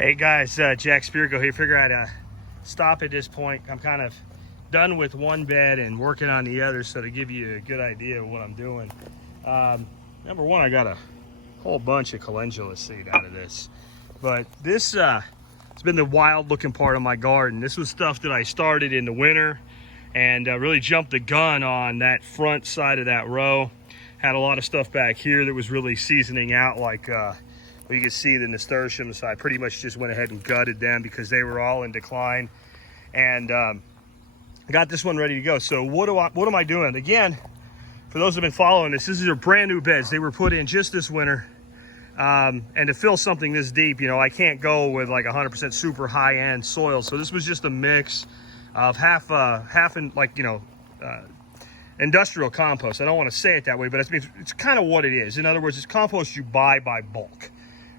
Hey guys, Jack Spirico here. Figure I'd stop at this point. I'm kind of done with one bed and working on the other, so to give you a good idea of what I'm doing. Number one, I got a whole bunch of calendula seed out of this. But this it's been the wild looking part of my garden. This was stuff that I started in the winter and really jumped the gun on that front side of that row. Had a lot of stuff back here that was really seasoning out, like you can see the nasturtiums. I pretty much just went ahead and gutted them because they were all in decline, and I got this one ready to go. So what am I doing? Again, for those who've been following this, these are brand new beds. They were put in just this winter, and to fill something this deep, you know, I can't go with like 100% super high-end soil. So this was just a mix of half in, like, you know, industrial compost. I don't want to say it that way, but it's kind of what it is. In other words, it's compost you buy by bulk.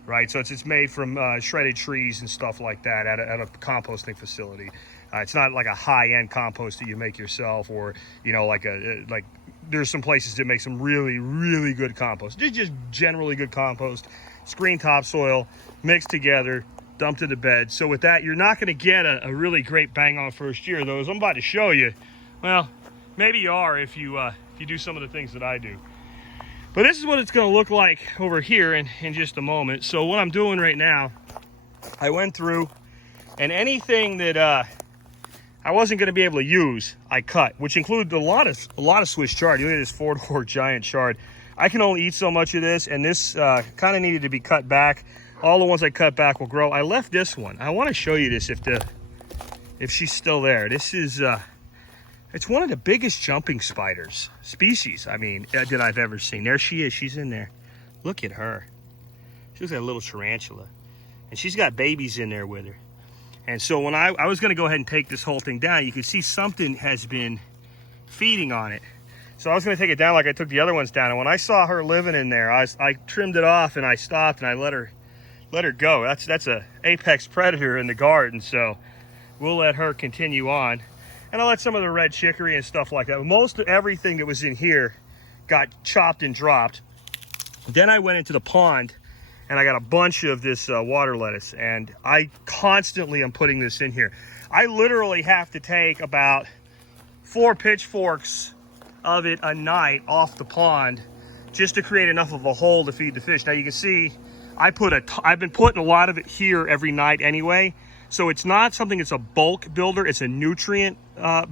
Right, so it's made from shredded trees and stuff like that at a composting facility. It's not like a high-end compost that you make yourself, or you know, like there's some places that make some really good compost. Just generally good compost, screen topsoil mixed together, dumped in the bed. So with that, you're not going to get a really great bang on first year. Though, as I'm about to show you, well, maybe you are if you do some of the things that I do. But this is what it's going to look like over here in just a moment. So what I'm doing right now, I went through, and anything that I wasn't going to be able to use, I cut, which included a lot of Swiss chard. You look at this 4-door giant chard. I can only eat so much of this, and this kind of needed to be cut back. All the ones I cut back will grow. I left this one. I want to show you this if she's still there. This is it's one of the biggest jumping spiders species, I mean, that I've ever seen. There she is. She's in there. Look at her. She looks like a little tarantula. And she's got babies in there with her. And so when I was going to go ahead and take this whole thing down, you can see something has been feeding on it. So I was going to take it down like I took the other ones down. And when I saw her living in there, I trimmed it off, and I stopped, and I let her go. That's a apex predator in the garden. So we'll let her continue on. And I'll let some of the red chicory and stuff like that. Most of everything that was in here got chopped and dropped. Then I went into the pond, and I got a bunch of this water lettuce, and I constantly am putting this in here. I literally have to take about 4 pitchforks of it a night off the pond just to create enough of a hole to feed the fish. Now you can see I've been putting a lot of it here every night anyway. So it's not something that's a bulk builder, it's a nutrient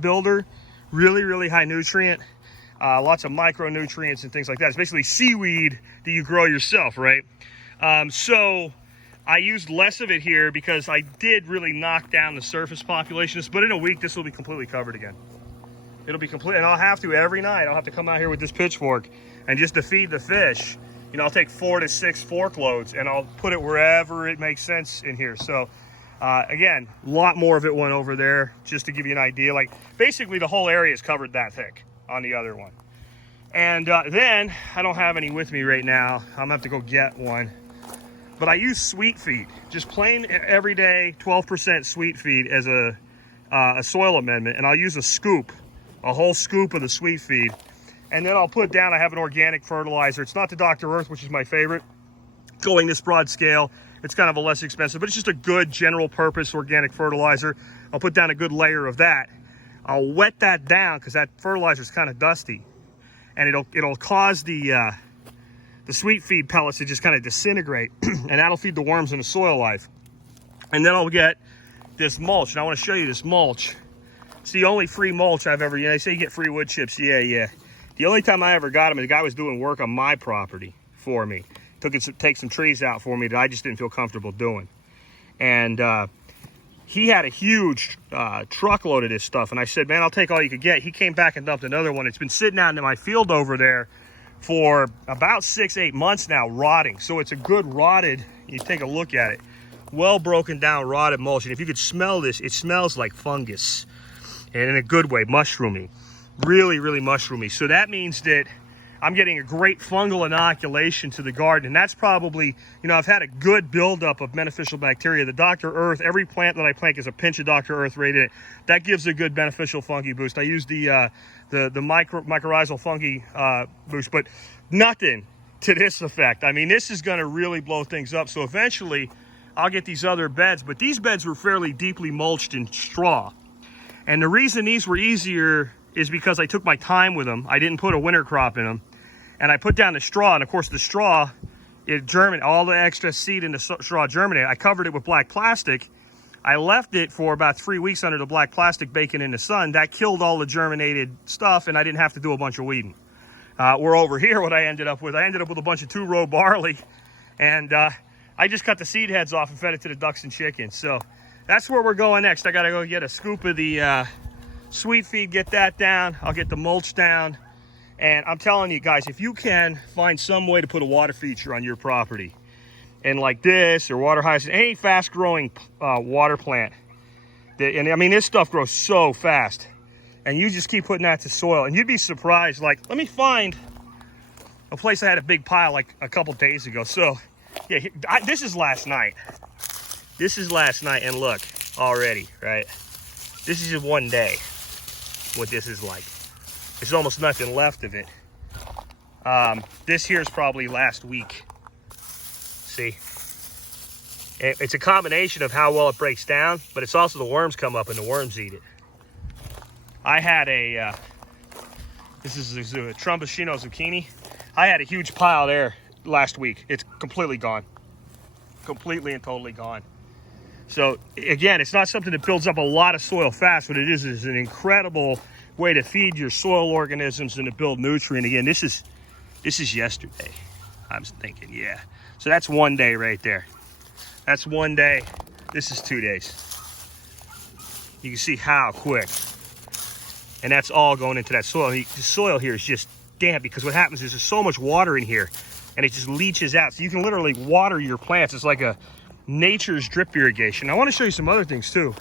builder, really high nutrient, lots of micronutrients and things like that. It's basically seaweed that you grow yourself, right? So I used less of it here because I did really knock down the surface populations, but in a week this will be completely covered again. It'll be complete, and I'll have to every night. I'll have to come out here with this pitchfork, and just to feed the fish, you know, I'll take 4 to 6 fork loads, and I'll put it wherever it makes sense in here. So again, a lot more of it went over there, just to give you an idea. Like, basically the whole area is covered that thick on the other one. And then, I don't have any with me right now. I'm gonna have to go get one. But I use sweet feed, just plain everyday 12% sweet feed as a soil amendment. And I'll use a whole scoop of the sweet feed. And then I'll put down, I have an organic fertilizer. It's not the Dr. Earth, which is my favorite, going this broad scale. It's kind of a less expensive, but it's just a good general purpose organic fertilizer. I'll put down a good layer of that. I'll wet that down because that fertilizer is kind of dusty, and it'll cause the sweet feed pellets to just kind of disintegrate, and that'll feed the worms in the soil life. And then I'll get this mulch, and I want to show you this mulch. It's the only free mulch I've ever, you know, they say you get free wood chips. Yeah. The only time I ever got them, the guy was doing work on my property for me. Take some trees out for me that I just didn't feel comfortable doing. And he had a huge truckload of this stuff. And I said, man, I'll take all you could get. He came back and dumped another one. It's been sitting out in my field over there for about 6-8 months now, rotting. So it's a good rotted, you take a look at it, well broken down rotted mulch. And if you could smell this, it smells like fungus. And in a good way, mushroomy. Really mushroomy. So that means that I'm getting a great fungal inoculation to the garden, and that's probably, you know, I've had a good buildup of beneficial bacteria. The Dr. Earth, every plant that I plant gets a pinch of Dr. Earth right in it. That gives a good beneficial fungi boost. I use the mycorrhizal fungi boost, but nothing to this effect. I mean, this is going to really blow things up. So eventually, I'll get these other beds, but these beds were fairly deeply mulched in straw. And the reason these were easier is because I took my time with them. I didn't put a winter crop in them. And I put down the straw, and of course the straw, it germinated, all the extra seed in the straw germinated. I covered it with black plastic. I left it for about 3 weeks under the black plastic baking in the sun. That killed all the germinated stuff, and I didn't have to do a bunch of weeding. We're over here, what I ended up with a bunch of 2-row barley, and I just cut the seed heads off and fed it to the ducks and chickens. So that's where we're going next. I gotta go get a scoop of the sweet feed, get that down. I'll get the mulch down. And I'm telling you guys, if you can find some way to put a water feature on your property, and like this, or water hyacinth, any fast growing water plant, and I mean, this stuff grows so fast, and you just keep putting that to soil, and you'd be surprised. Like, let me find a place I had a big pile like a couple days ago. So yeah, this is last night. This is last night, and look, already, right? This is just one day, what this is like. There's almost nothing left of it. This here is probably last week. See? It's a combination of how well it breaks down, but it's also the worms come up and the worms eat it. I had a, this is a Tromboncino zucchini. I had a huge pile there last week. It's completely gone. Completely and totally gone. So again, it's not something that builds up a lot of soil fast. What it is an incredible way to feed your soil organisms and to build nutrient. Again, this is yesterday. I was thinking, yeah. So that's one day right there. That's one day. This is 2 days. You can see how quick. And that's all going into that soil. The soil here is just damp, because what happens is there's so much water in here and it just leaches out. So you can literally water your plants. It's like a nature's drip irrigation. I want to show you some other things too.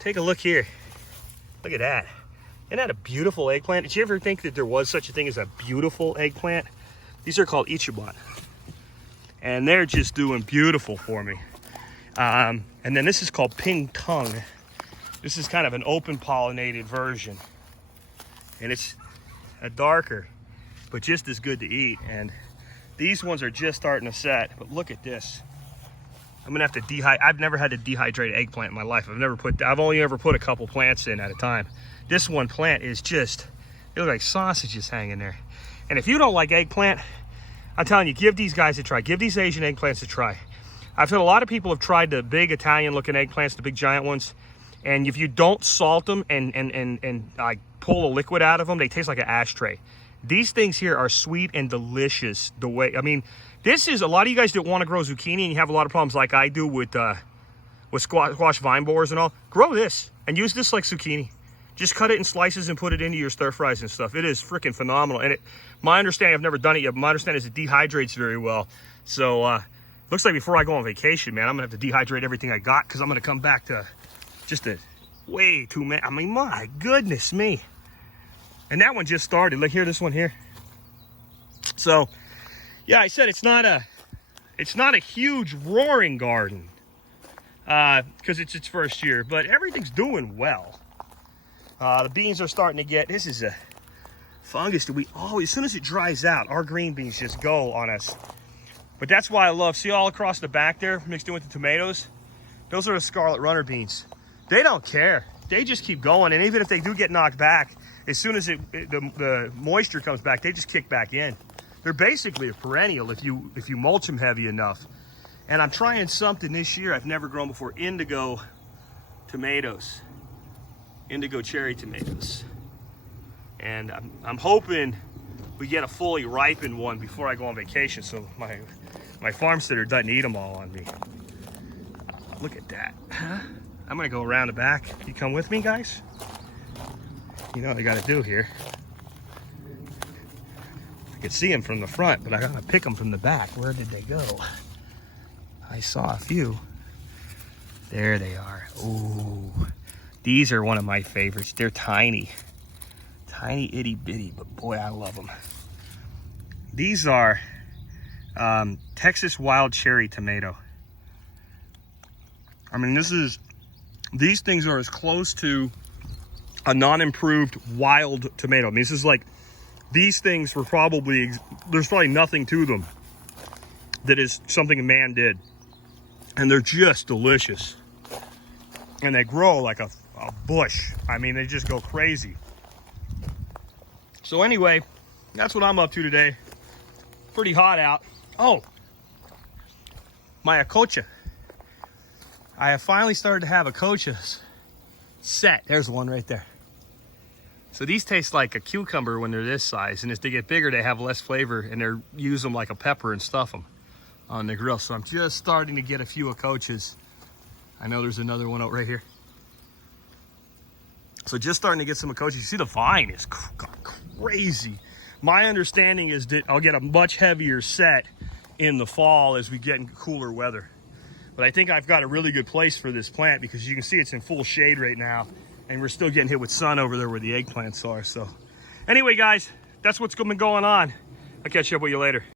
Take a look here. Look at that. Isn't that a beautiful eggplant? Did you ever think that there was such a thing as a beautiful eggplant? These are called ichiban. And they're just doing beautiful for me. And then this is called ping tung. This is kind of an open pollinated version. And it's a darker, but just as good to eat. And these ones are just starting to set. But look at this. I'm gonna have to dehydrate. I've never had to dehydrate eggplant in my life. I've only ever put a couple plants in at a time. This one plant is just, they look like sausages hanging there. And if you don't like eggplant, I'm telling you, give these guys a try. Give these Asian eggplants a try. I've heard a lot of people have tried the big Italian looking eggplants, the big giant ones. And if you don't salt them and like pull the liquid out of them, they taste like an ashtray. These things here are sweet and delicious. The way, I mean, this is, a lot of you guys that want to grow zucchini and you have a lot of problems like I do with squash vine borers and all, grow this and use this like zucchini. Just cut it in slices and put it into your stir fries and stuff. It is freaking phenomenal. And my understanding, I've never done it yet, but my understanding is it dehydrates very well. So looks like before I go on vacation, man, I'm gonna have to dehydrate everything I got, because I'm gonna come back to just a way too many. I mean, my goodness me. And that one just started. Look here, this one here. So yeah, I said it's not a huge roaring garden, because it's its first year, but everything's doing well. The beans are starting to get, this is a fungus that we always, as soon as it dries out, our green beans just go on us. But that's why I love, see all across the back there, mixed in with the tomatoes? Those are the scarlet runner beans. They don't care. They just keep going. And even if they do get knocked back, as soon as the moisture comes back, they just kick back in. They're basically a perennial if you mulch them heavy enough. And I'm trying something this year I've never grown before, indigo tomatoes. Indigo cherry tomatoes. And I'm hoping we get a fully ripened one before I go on vacation, so my farm sitter doesn't eat them all on me. Look at that. I'm gonna go around the back. You come with me, guys? You know what I gotta do here. I could see them from the front, but I gotta pick them from the back. Where did they go? I saw a few. There they are. Ooh. These are one of my favorites. They're tiny. Tiny itty bitty, but boy, I love them. These are Texas wild cherry tomato. I mean, these things are as close to a non-improved wild tomato. I mean, this is like, these things were probably, there's probably nothing to them that is something a man did. and they're just delicious. And they grow like a bush. I mean, they just go crazy. So anyway, that's what I'm up to today. Pretty hot out. Oh, my ecology. I have finally started to have ecologies set. There's one right there. So these taste like a cucumber when they're this size, and as they get bigger, they have less flavor, and they use them like a pepper and stuff them on the grill. So I'm just starting to get a few ecologies. I know there's another one out right here. So just starting to get some ecologies. You see the vine is crazy. My understanding is that I'll get a much heavier set in the fall as we get in cooler weather. But I think I've got a really good place for this plant because you can see it's in full shade right now, and we're still getting hit with sun over there where the eggplants are. So anyway, guys, that's what's been going on. I'll catch up with you later.